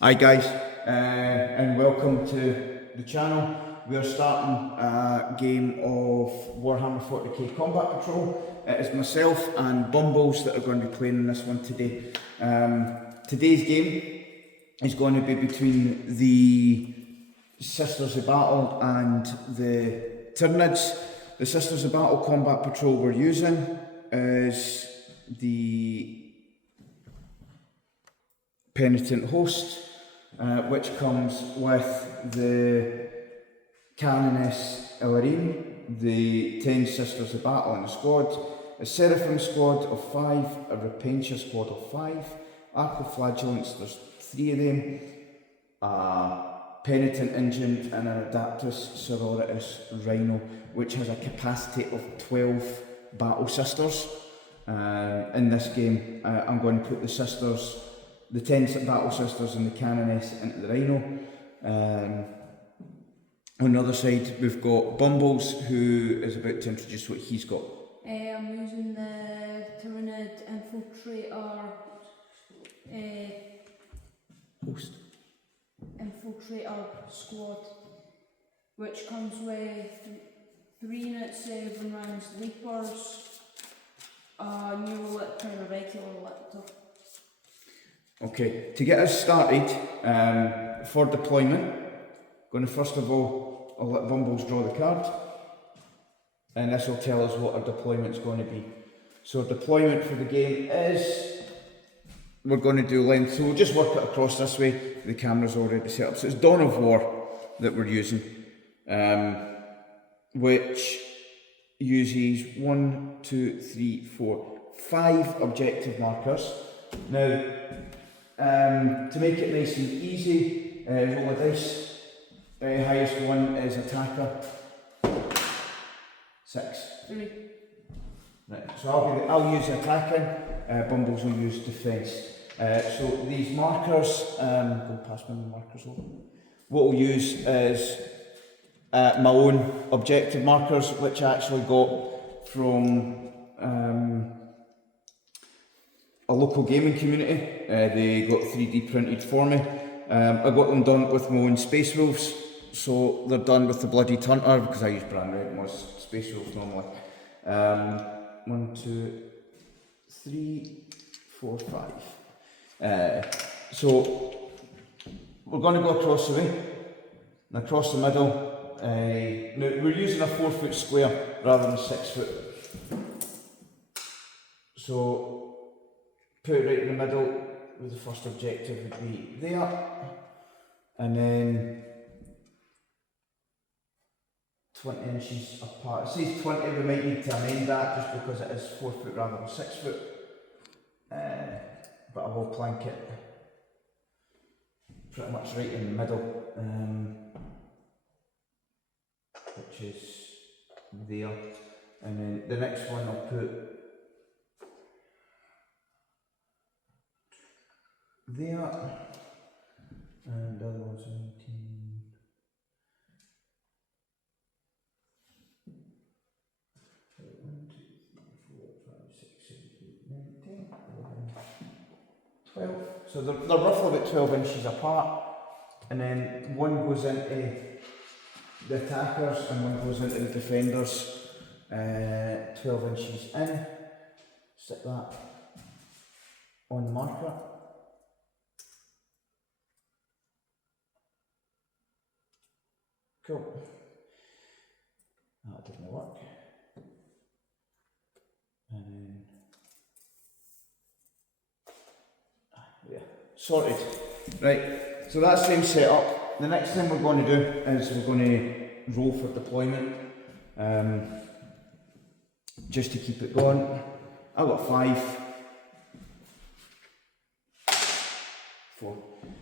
Hi guys, and welcome to the channel. We are starting a game of Warhammer 40k Combat Patrol. It is myself and Bumbles that are going to be playing in this one today. Today's game is going to be between the Sisters of Battle and the Tyranids. The Sisters of Battle Combat Patrol we're using is the Penitent Host, which comes with the Canoness Illyrian, the 10 Sisters of Battle in the squad, a Seraphim squad of 5, a Repentia squad of 5, Arcoflagellants, there's 3 of them, a Penitent Engine and an Adeptus Sororitas Rhino, which has a capacity of 12 Battle Sisters. In this game, I'm going to put the Sisters, the 10 Battle Sisters and the Canoness into the Rhino. On the other side, we've got Bumbles, who is about to introduce what he's got. I'm using the Tyranid Infiltrator Host. Infiltrator squad, which comes with 3 units of rounds leapers, a new lictor and a regular lictor. Okay, to get us started, for deployment, going to first of all, I'll let Bumbles draw the card, and this will tell us what our deployment's going to be. So deployment for the game is, we're going to do length, so we'll just work it across this way, the camera's already set up. So it's Dawn of War that we're using, which uses 1, 2, 3, 4, 5 objective markers. Now, to make it nice and easy, roll a dice. Highest one is attacker. 6. 3. Right, so I'll use attacking, Bumbles will use defence. So these markers, go past my markers over. What we'll use is my own objective markers, which I actually got from a local gaming community. They got 3D printed for me. I got them done with my own Space Wolves, so they're done with the bloody Hunter because I use brand red ones, Space Wolves normally. 1, 2, 3, 4, 5. So we're going to go across the way and across the middle. Now we're using a 4-foot square rather than a 6-foot. So put it right in the middle, where the first objective would be there, and then 20 inches apart. It says 20, we might need to amend that just because it is 4 foot rather than 6 foot, but I will plank it pretty much right in the middle, which is there, and then the next one I'll put there, and the other one's 19. So 1, 2, 3, 4, 5, 6, 7, 8, 9, 10, 11, 12. So they're roughly about 12 inches apart, and then one goes into the attackers and one goes into the defenders, 12 inches in. Stick that on the marker. Cool. That didn't work. And then, yeah, sorted. Right, so that's the same setup. The next thing we're going to do is we're going to roll for deployment, just to keep it going. I've got 5. 4.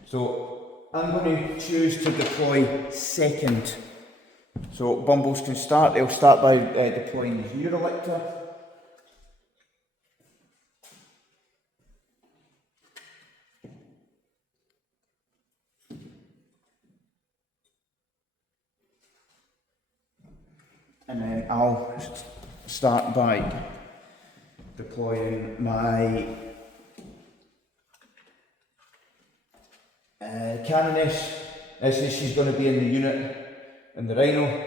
So I'm going to choose to deploy second. So Bumbles can start. They'll start by deploying his Neurolictor. And then I'll start by deploying my Canoness, this is she's going to be in the unit in the Rhino,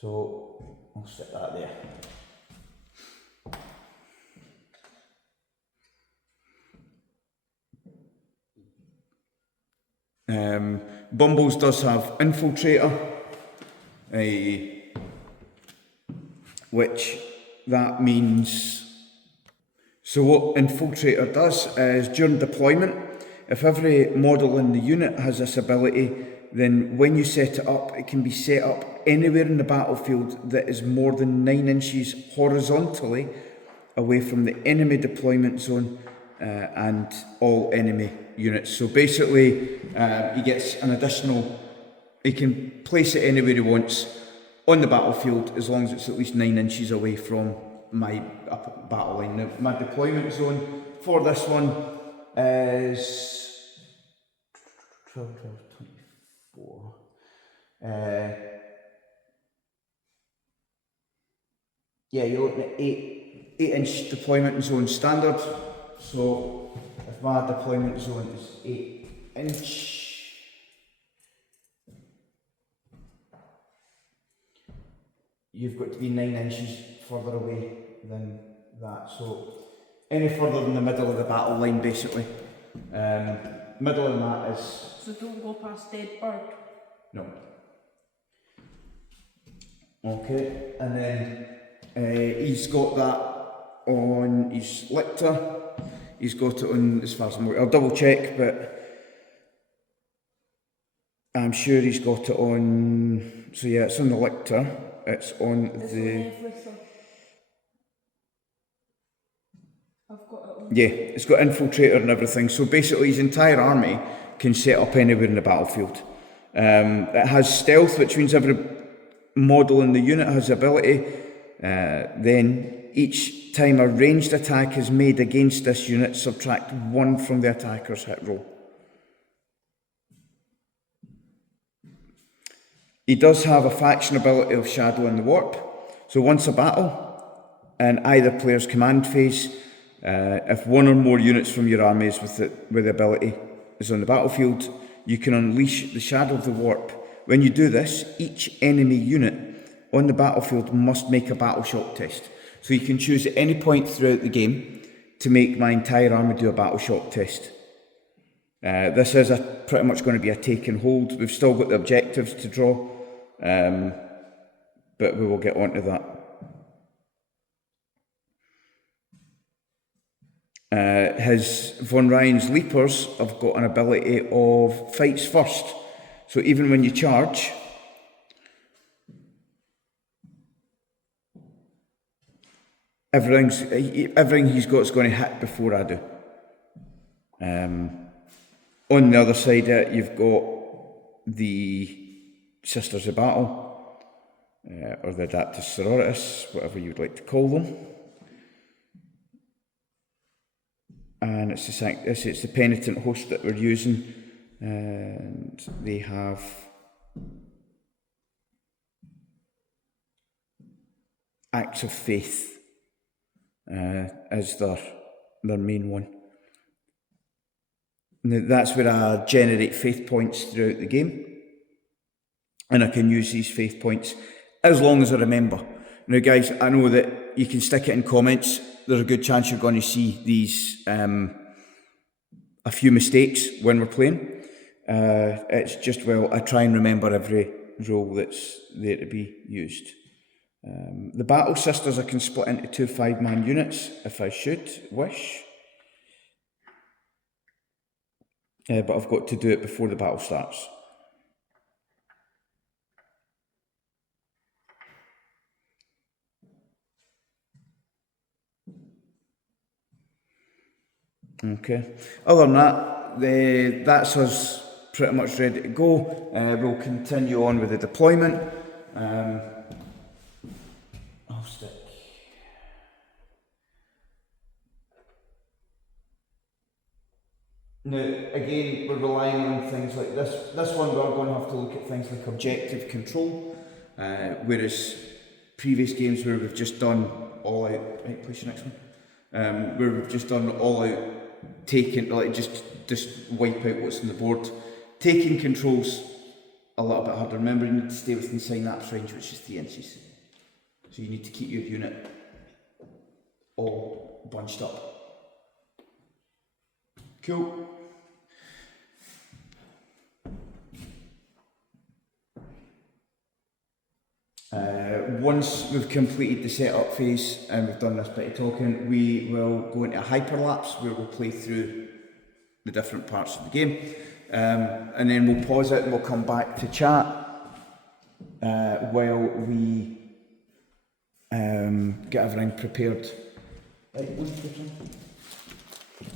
so I'll stick that there. Bumbles does have Infiltrator, which that means, so what Infiltrator does is during deployment, if every model in the unit has this ability, then when you set it up, it can be set up anywhere in the battlefield that is more than 9 inches horizontally away from the enemy deployment zone and all enemy units. So basically, he gets an additional, he can place it anywhere he wants on the battlefield as long as it's at least 9 inches away from my battle line. Now, my deployment zone for this one is 12, 24. Yeah, you're looking at 8-inch deployment zone standard. So if my deployment zone is 8 inch, you've got to be 9 inches further away than that. So any further than the middle of the battle line, basically. Middle of that is... So don't go past dead bird? No. Okay, and then he's got that on his lictor. He's got it on, as far as I'm aware, I'll double check, but I'm sure he's got it on, so yeah, it's on the lictor. It's on the... I've got it on. Yeah, it's got Infiltrator and everything, so basically his entire army can set up anywhere in the battlefield. It has stealth, which means every model in the unit has ability. Then each time a ranged attack is made against this unit, subtract 1 from the attacker's hit roll. He does have a faction ability of Shadow in the Warp. So once a battle, in either player's command phase, if 1 or more units from your armies with the ability is on the battlefield, you can unleash the Shadow of the Warp. When you do this, each enemy unit on the battlefield must make a battle shock test. So you can choose at any point throughout the game to make my entire army do a battle shock test. This is pretty much going to be a take and hold. We've still got the objectives to draw, but we will get onto that. His Von Ryan's Leapers have got an ability of fights first. So even when you charge, everything he's got is going to hit before I do. On the other side, you've got the Sisters of Battle, or the Adeptus Sororitas, whatever you would like to call them. And it's the Penitent Host that we're using, and they have Acts of Faith as their main one. Now that's where I generate faith points throughout the game, and I can use these faith points as long as I remember. Now guys, I know that you can stick it in comments. There's a good chance you're going to see these a few mistakes when we're playing. It's just, well, I try and remember every role that's there to be used. The Battle Sisters I can split into 2 5-man units if I wish. But I've got to do it before the battle starts. Okay. Other than that, that's us pretty much ready to go. We'll continue on with the deployment. I'll stick. Now, again, we're relying on things like this. This one, we're going to have to look at things like objective control, whereas previous games where we've just done all out. Right, place your next one. Where we've just done all out taking, like just wipe out what's on the board. Taking control's a little bit harder. Remember, you need to stay within synapse range, which is 3 inches. So you need to keep your unit all bunched up. Cool. Once we've completed the setup phase and we've done this bit of talking, we will go into a hyperlapse where we'll play through the different parts of the game, and then we'll pause it and we'll come back to chat while we get everything prepared.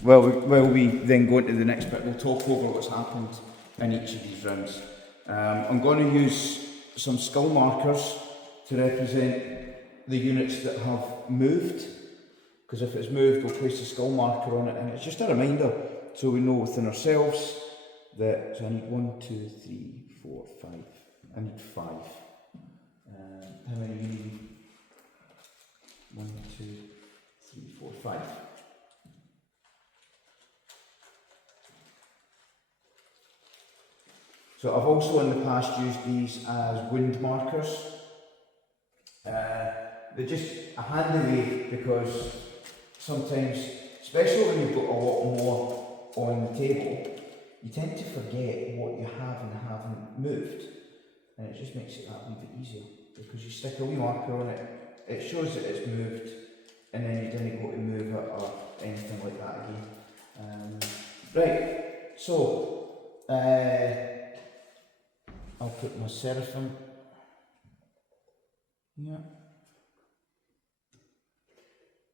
While we then go into the next bit, we'll talk over what's happened in each of these rounds. I'm going to use some skull markers to represent the units that have moved, because if it's moved we'll place a skull marker on it, and it's just a reminder so we know within ourselves that, so I need 1, 2, 3, 4, 5, I need 5. How many do you need? 1, 2, 3, 4, 5. So I've also in the past used these as wind markers. They're just a handy way, because sometimes, especially when you've got a lot more on the table, you tend to forget what you have and haven't moved, and it just makes it that wee bit easier, because you stick a wee marker on it, it shows that it's moved, and then you didn't go to move it or anything like that again. Right, so I'll put my seraphim here.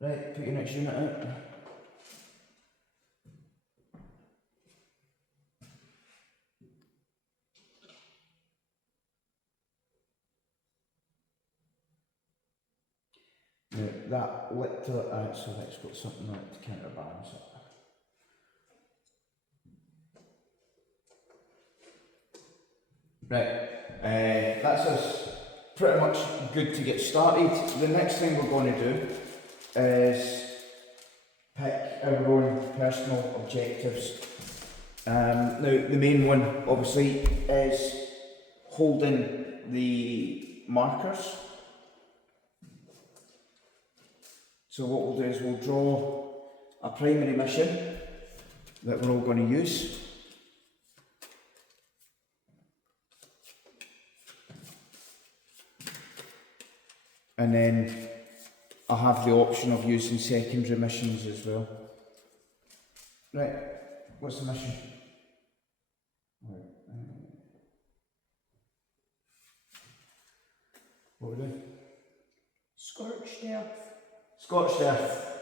Right, put your next unit out. Now that lictor, so let's put something on it to counterbalance it. Right, that's us pretty much good to get started. The next thing we're going to do is pick our own personal objectives. Now the main one obviously is holding the markers. So what we'll do is we'll draw a primary mission that we're all going to use. And then I'll have the option of using secondary missions as well. Right, what's the mission? What are we doing? Scorched earth. Scorched earth.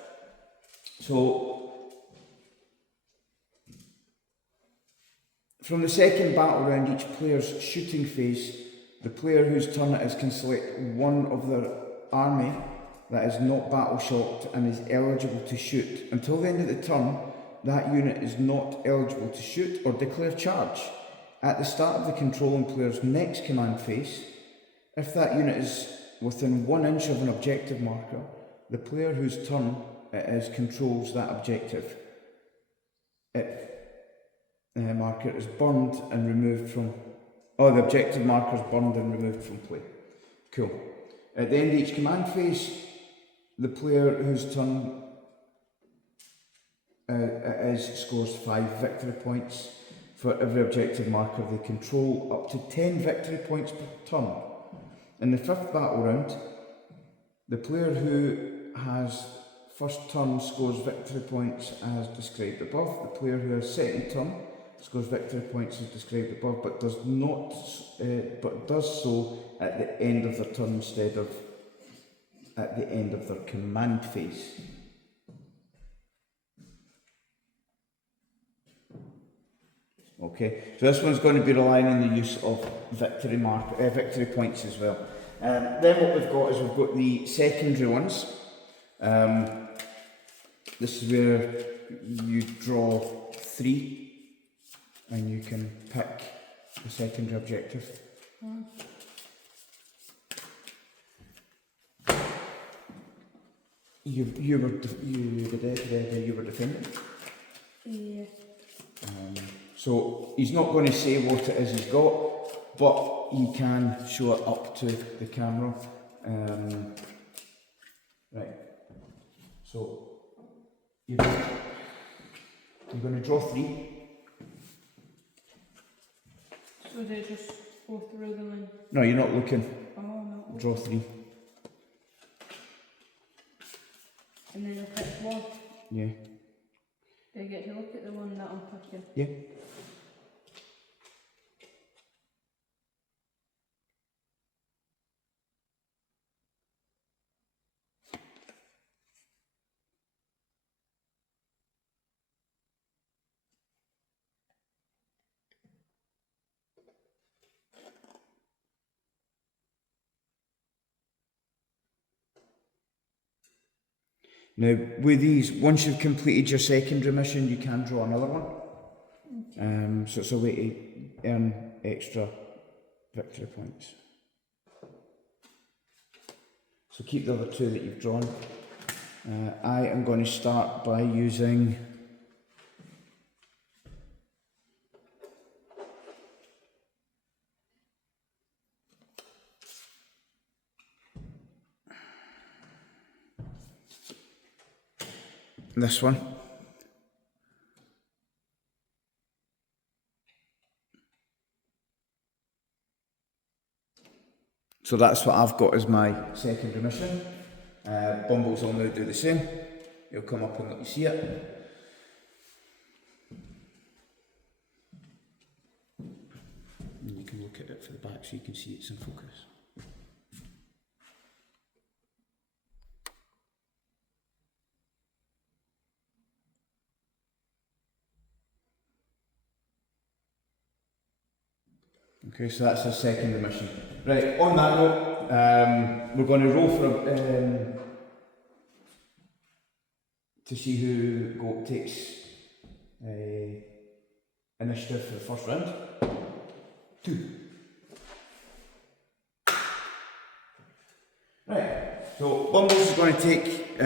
So, from the second battle round each player's shooting phase, the player whose turn it is can select one of their army that is not battle shocked and is eligible to shoot. Until the end of the turn, that unit is not eligible to shoot or declare charge. At the start of the controlling player's next command phase, if that unit is within 1 inch of an objective marker, the player whose turn it is controls that objective. If the marker is burned and removed from, the objective marker is burned and removed from play. Cool. At the end of each command phase, the player whose turn it is scores 5 victory points for every objective marker they control, up to 10 victory points per turn. In the 5th battle round, the player who has first turn scores victory points as described above. The player who has second turn scores victory points as described above, but does not, but does so at the end of their turn instead of at the end of their command phase. Okay, so this one's going to be relying on the use of victory points as well. Then what we've got is we've got the secondary ones. This is where you draw 3 and you can pick the secondary objective. You were defending. Yeah. So he's not going to say what it is he's got, but he can show it up to the camera. Right. So you're going to draw 3. So they just go through them and... No, you're not looking. Oh, no. Draw 3. And then I'll pick one. Yeah. Do I get to look at the one that I'm picking? Yeah. Now, with these, once you've completed your secondary mission, you can draw another one. Okay. So it's a way to earn extra victory points. So keep the other 2 that you've drawn. I am going to start by using this one. So that's what I've got as my secondary mission. Bumbles will now do the same. He'll come up and let you see it. And you can look at it for the back so you can see it's in focus. Okay, so that's our second mission. Right, on that note, we're going to roll for to see who takes initiative for the first round. 2. Right, so Bumbles is going to take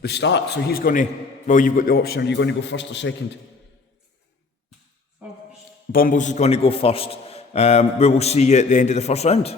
the start, so he's going to, well, you've got the option, are you going to go first or second? Bumbles is going to go first. We will see you at the end of the first round.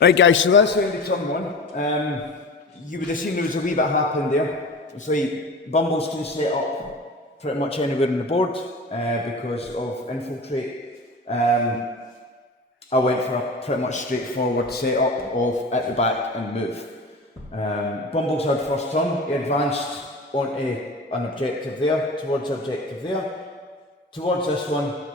Right guys, so that's the end of turn 1. You would have seen there was a wee bit happened there. It's like Bumbles can set up pretty much anywhere on the board because of Infiltrate. I went for a pretty much straightforward setup of at the back and move. Bumbles had first turn, he advanced onto an objective there, towards the objective there, towards this one,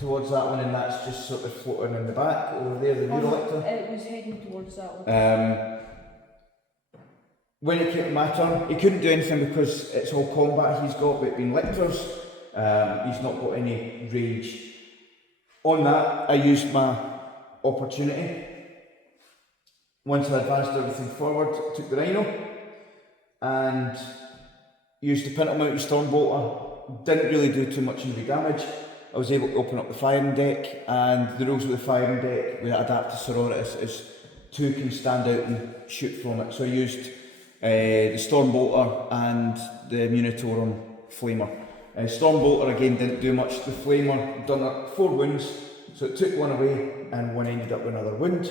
towards that one, and that's just sort of floating in the back over there, the Neurolictor. It was heading towards that one. When it came to my turn, he couldn't do anything because it's all combat he's got, but being lictors, he's not got any range. On that, I used my opportunity. Once I advanced everything forward, took the Rhino and used the Pintle Mountain Stormbolter. Didn't really do too much heavy damage. I was able to open up the firing deck, and the rules with the firing deck with Adeptus Sororitas is 2 can stand out and shoot from it. So I used the Stormbolter and the Munitorum Flamer. Stormbolter again didn't do much. The Flamer done 4 wounds, so it took one away and one ended up with another wound.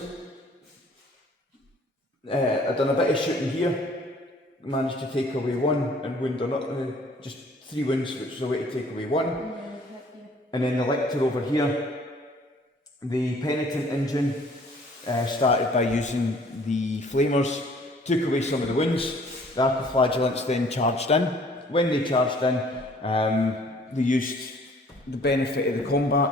I done a bit of shooting here, managed to take away 1 and wound another, just 3 wounds, which was a way to take away 1. And then the Lictor over here, the Penitent engine started by using the Flamers, took away some of the wounds. The Archiflagellants then charged in. When they charged in, they used the benefit of the combat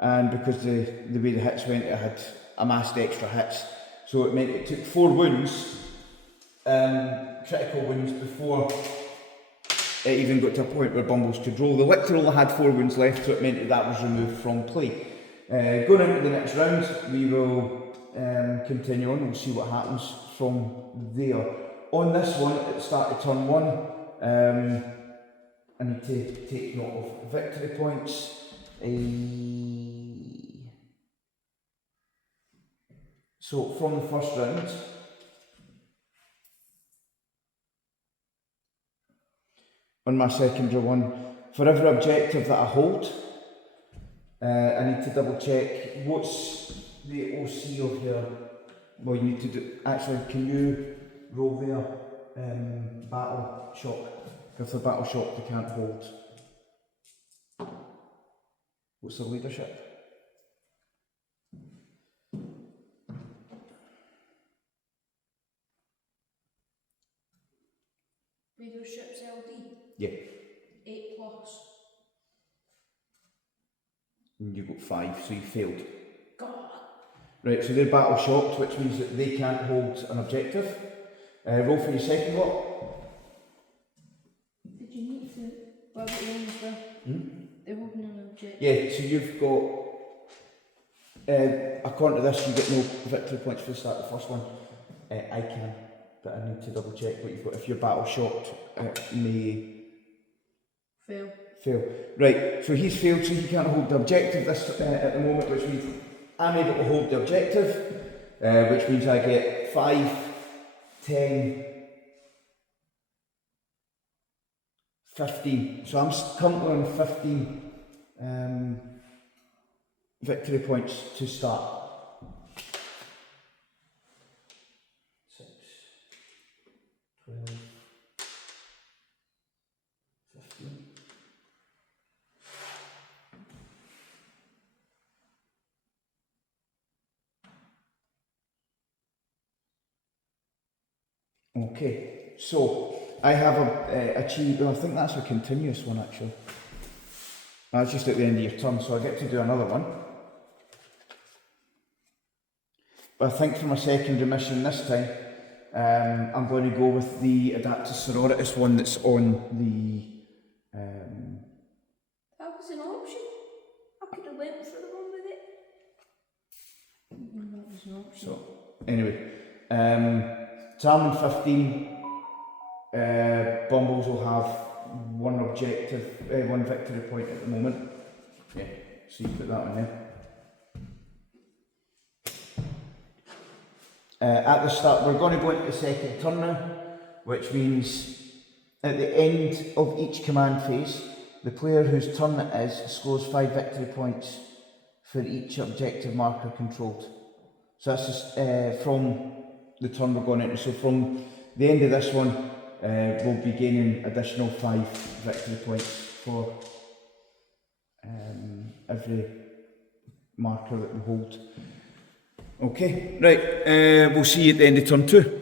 and because the way the hits went, it had amassed extra hits. So it meant it took 4 wounds, critical wounds, before it even got to a point where Bumbles could roll. The Lictor only had 4 wounds left, so it meant that that was removed from play. Going into the next round, we will continue on and see what happens from there. On this one, at the start of turn 1, I need to take note of victory points. So from the first round, on my secondary one, for every objective that I hold, I need to double check what's the OC of your, well, you need to do, actually, can you roll their battle shock? If they're battle shock, they can't hold. What's their leadership? Leadership's LD. Yeah. 8 plus. And you got 5, so you failed. God. Right, so they're battle shocked, which means that they can't hold an objective. Roll for your second lot. Did you need to? What about the ones there? They're holding an objective. Yeah, so you've got, according to this, you get no victory points for the start of the first one. I can, but I need to double check what you've got. If you're battle shocked, it may fail. Right, so he's failed, so he can't hold the objective this at the moment, which means I'm able to hold the objective, which means I get 5, 10, 15. So I'm currently on 15 victory points to start. 6, 12, 15. Okay, so I have achieved, I think that's a continuous one actually. That's just at the end of your turn, so I get to do another one. But I think for my secondary mission this time, I'm going to go with the Adeptus Sororitas one that's on the... That was an option. I could have went for the one with it. That was an option. So, anyway, Tyranids 15, Bumbles will have 1 objective, 1 victory point at the moment. Yeah, so you put that on there. At the start, we're going to go into the second turn now, which means at the end of each command phase, the player whose turn it is scores 5 victory points for each objective marker controlled. So that's just from the turn we're going into. So from the end of this one, we'll be gaining additional 5 victory points for every marker that we hold. Okay, right, we'll see you at the end of turn 2.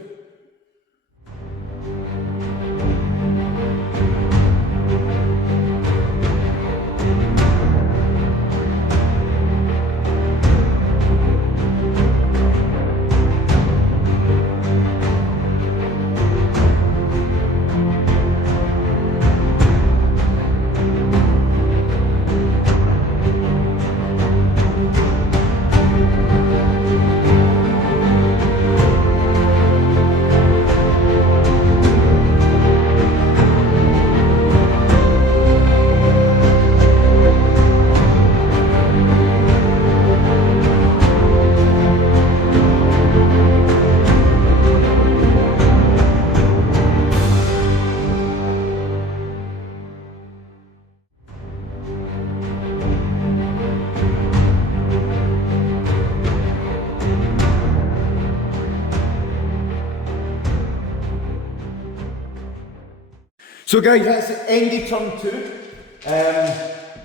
So guys, that's the end of turn 2.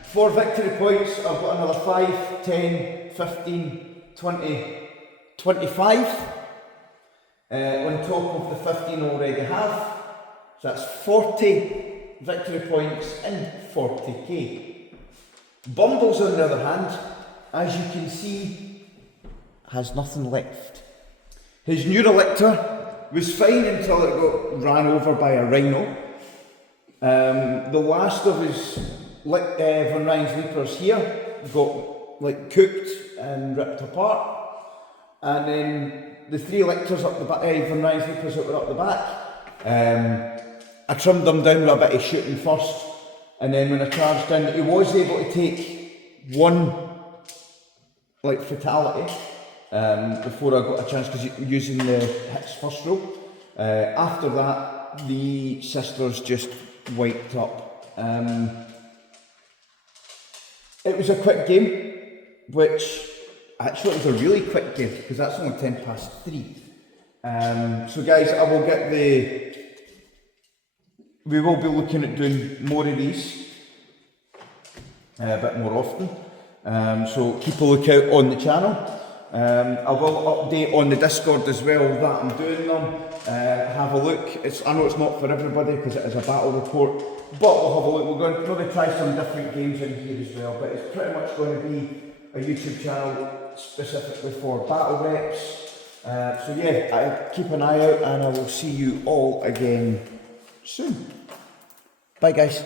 4 victory points, I've got another 5, 10, 15, 20, 25. On top of the 15 I already have. So that's 40 victory points and 40k. Bumbles on the other hand as you can see, has nothing left. His Neurolictor was fine until it got ran over by a rhino. The last of his Von Ryan's Leapers here got like cooked and ripped apart. And then the 3 lictors up the back, Von Ryan's Leapers that were up the back, I trimmed them down with a bit of shooting first. And then when I charged in, he was able to take 1 like fatality before I got a chance, because using the hits first roll. After that, the sisters just wiped up. It was a quick game, which actually it was a really quick game because that's only 10 past 3. So guys, I will get we will be looking at doing more of these a bit more often. So keep a lookout on the channel. I will update on the Discord as well that I'm doing them. Have a look. I know it's not for everybody because it is a battle report, but we'll have a look. We're going to probably try some different games in here as well, but it's pretty much going to be a YouTube channel specifically for battle reps. So yeah, keep an eye out and I will see you all again soon. Bye guys.